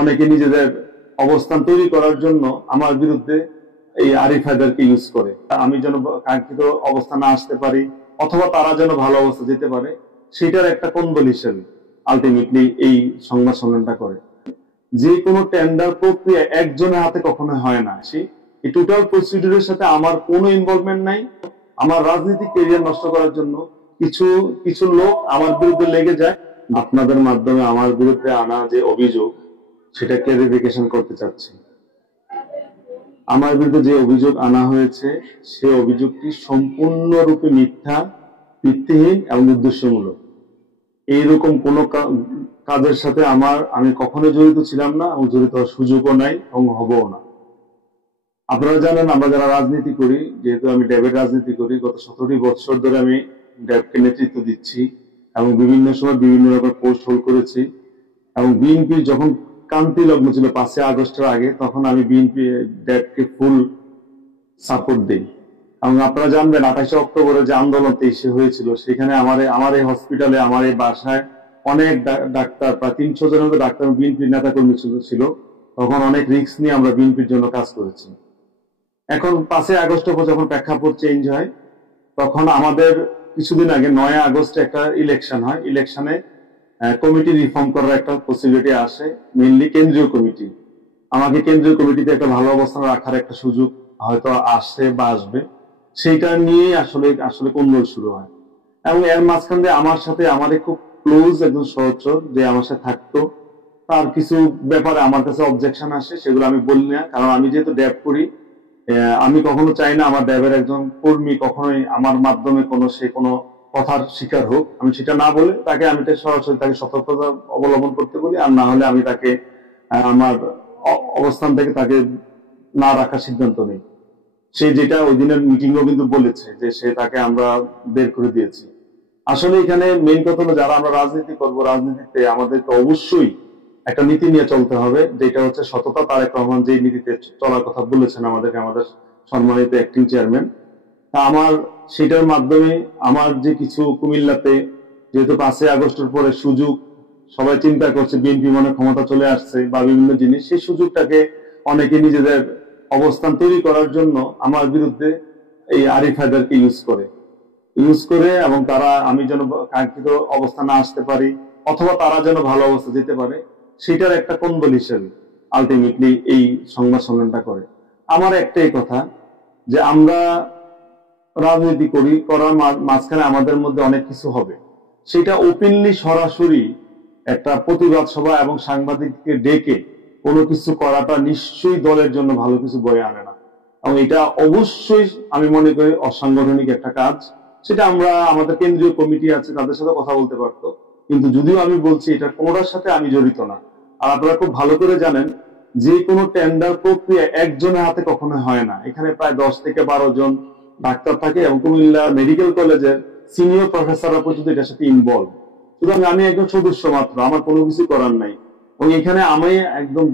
অনেকে নিজেদের অবস্থান তৈরি করার জন্য আমার বিরুদ্ধে এই আরিফ হায়দারকে ইউজ করে। আমি যেন কাঙ্ক্ষিত অবস্থানে আসতে পারি অথবা তারা যেন ভালো অবস্থা যেতে পারে, সেটার একটা কন্দল হিসেবে আলটিমেটলি এই সংবাদ সম্মেলনটা করে। যে কোনো টেন্ডার প্রক্রিয়া একজনের হাতে কখনো হয় না। এই টোটাল প্রসিডিউরের সাথে আমার কোনো ইনভলভমেন্ট নাই। আমার রাজনৈতিক ক্যারিয়ার নষ্ট করার জন্য কিছু কিছু লোক আমার বিরুদ্ধে লেগে যায়। আপনাদের মাধ্যমে আমার বিরুদ্ধে আনা যে অভিযোগ, সেটা ক্লারিফিকেশন করতে চাচ্ছি। আমার বিরুদ্ধে যে অভিযোগ আনা হয়েছে, সে অভিযোগটি সম্পূর্ণরূপে মিথ্যা, ভিত্তিহীন এবং উদ্দেশ্যমূলক। এইরকম কোনো কাজের সাথে আমি কখনো জড়িত ছিলাম না এবং জড়িত হওয়ার সুযোগও নাই এবং হবও না। আপনারা জানেন, আমরা যারা রাজনীতি করি, যেহেতু আমি ড্যাবের রাজনীতি করি, গত 17টি বছর ধরে আমি ড্যাবকে নেতৃত্ব দিচ্ছি এবং বিভিন্ন সময় বিভিন্ন রকম পোস্ট হোল্ড করেছি। এবং বিএনপি যখন ক্রান্তি লগ্ন ছিল 5 আগস্টের আগে, তখন আমি বিএনপি ড্যাবকে ফুল সাপোর্ট দিই। এবং আপনারা জানবেন 28 অক্টোবরে যে আন্দোলন 23 হয়েছিল, সেখানে আমার এই হসপিটালে, আমার এই বাসায় অনেক ডাক্তার, প্রায় 300 জনের মতো ডাক্তার বিএনপির নেতাকর্মী ছিল। তখন অনেক রিস্ক নিয়ে আমরা বিএনপির জন্য কাজ করেছি। এখন 5 আগস্টের পর যখন প্রেক্ষাপট চেঞ্জ হয়, তখন আমাদের কিছুদিন আগে 9 আগস্টে একটা ইলেকশন হয়। ইলেকশনে কমিটি রিফর্ম করার একটা পসিবিলিটি আসে, মেইনলি কেন্দ্রীয় কমিটি। আমাকে কেন্দ্রীয় কমিটিতে একটা ভালো অবস্থানে রাখার একটা সুযোগ হয়তো আসছে বা আসবে, সেইটা নিয়েই আসলে কোন্দল শুরু হয়। এবং এর মাঝখান দিয়ে আমার সাথে খুব ক্লোজ একজন সহচর যে আমার সাথে থাকতো, তার কিছু ব্যাপারে আমার কাছে অবজেকশন আসে, সেগুলো আমি বলি না। কারণ আমি যেহেতু ড্যাব করি, আমি কখনো চাই না আমার ড্যাবের একজন কর্মী কখনোই আমার মাধ্যমে সে কোনো কথার শিকার হোক। আমি সেটা না বলে আমি সরাসরি তাকে সতর্কতা অবলম্বন করতে বলি, আর না হলে আমি তাকে আমার অবস্থান থেকে তাকে না রাখার সিদ্ধান্ত নেই। সে যেটা ওই দিনের মিটিংও কিন্তু বলেছে যে তাকে আমরা বের করে দিয়েছি। আসলে এখানে মেইন কথা হলো, যারা আমরা রাজনীতি করবো, রাজনীতিতে আমাদেরকে অবশ্যই একটা নীতি নিয়ে চলতে হবে, যেটা হচ্ছে সততা। তারেক রহমান যে নীতিতে চলার কথা বলেছেন আমাদের সম্মানিত অ্যাক্টিং চেয়ারম্যান, তা সেটার মাধ্যমে আমার যে কিছু কুমিল্লাতে, যেহেতু 5 আগস্টের পরে সুযোগ সবাই চিন্তা করছে বিএনপি মনে ক্ষমতা চলে আসছে বা বিভিন্ন জিনিস, সেই সুযোগটাকে অনেকে নিজেদের অবস্থান তৈরি করার জন্য আমার বিরুদ্ধে এই আরিফ হায়দারকে ইউজ করে এবং আমি যেন কাঙ্ক্ষিত অবস্থানে আসতে পারি অথবা তারা যেন ভালো অবস্থা যেতে পারে, সেটার একটা কন্দল হিসেবে আলটিমেটলি এই সংবাদ সম্মেলনটা করে। আমার একটাই কথা, যে আমরা রাজনীতি করার মাঝখানে আমাদের মধ্যে অনেক কিছু হবে, সেটা ওপেনলি সরাসরি একটা প্রতিবাদ সভা এবং সাংবাদিককে ডেকে কোনো কিছু করাটা নিশ্চয়ই দলের জন্য ভালো কিছু বয়ে আনে না। এবং এটা অবশ্যই আমি মনে করি অসাংগঠনিক একটা কাজ। সেটা আমাদের কেন্দ্রীয় কমিটি আছে, তাদের সাথে কথা বলতে পারতো। কিন্তু যদিও আমি বলছি, এটা কোনোটার সাথে আমি জড়িত না। আর আপনারা খুব ভালো করে জানেন, যে কোনো টেন্ডার প্রক্রিয়া একজনের হাতে কখনো হয় না। এখানে প্রায় 10 থেকে 12 জন ডাক্তার থাকে এবং কুমিল্লা মেডিকেল কলেজের সিনিয়র প্রফেসররা পর্যন্ত এটার সাথে ইনভলভ। সুতরাং আমি একজন সদস্য মাত্র, আমার কোনো কিছু করার নাই। এবং এখানে আমি একদম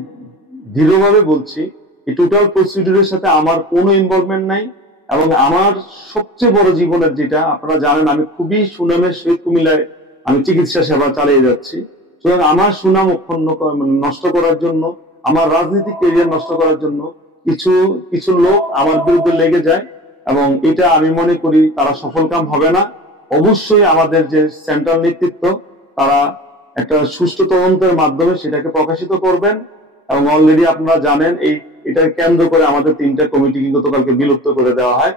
দৃঢ়ভাবে বলছি, এই টোটাল প্রসিডিউরের সাথে আমার কোনো ইনভলভমেন্ট নাই। এবং আমার সবচেয়ে বড় জীবনের, যেটা আপনারা জানেন, আমি খুবই সুনামের সহিত কুমিল্লায় আমি চিকিৎসা সেবা চালিয়ে যাচ্ছি। সুতরাং আমার সুনাম নষ্ট করার জন্য, আমার রাজনৈতিক ক্যারিয়ার নষ্ট করার জন্য কিছু কিছু লোক আমার বিরুদ্ধে লেগে যায়, এবং এটা আমি মনে করি তারা সফলকাম হবে না। অবশ্যই আমাদের যে সেন্ট্রাল নেতৃত্ব, তারা একটা সুষ্ঠু তদন্তের মাধ্যমে সেটাকে প্রকাশিত করবেন। এবং অলরেডি আপনারা জানেন, এটা কেন্দ্র করে আমাদের 3টা কমিটি কিন্তু গতকালকে বিলুপ্ত করে দেওয়া হয়।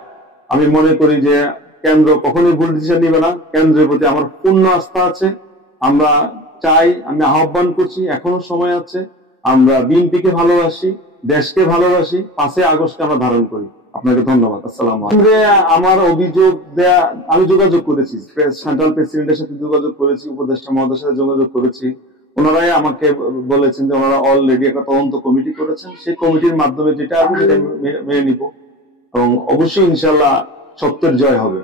আমি মনে করি যে কেন্দ্র কখনোই ভুল ডিসিশন নিবে না। কেন্দ্রের প্রতি আমার পূর্ণ আস্থা আছে। আমরা চাই, আমি আহ্বান করছি, এখনো সময় আছে। আমরা বিএনপিকে ভালোবাসি, দেশকে ভালোবাসি, 5 আগস্টকে আমরা ধারণ করি। আপনাকে ধন্যবাদ। আসসালামু আলাইকুম। আমার অভিযোগ দেয়া, আমি যোগাযোগ করেছি, সেন্ট্রাল প্রেসিডেন্টের সাথে যোগাযোগ করেছি, উপদেষ্টা মহোদয়ের সাথে যোগাযোগ করেছি। ওনারাই আমাকে বলেছেন যে ওনারা অলরেডি একটা তদন্ত কমিটি করেছেন, সেই কমিটির মাধ্যমে যেটা আমি মেনে নিব এবং অবশ্যই ইনশাল্লাহ সত্যের জয় হবে।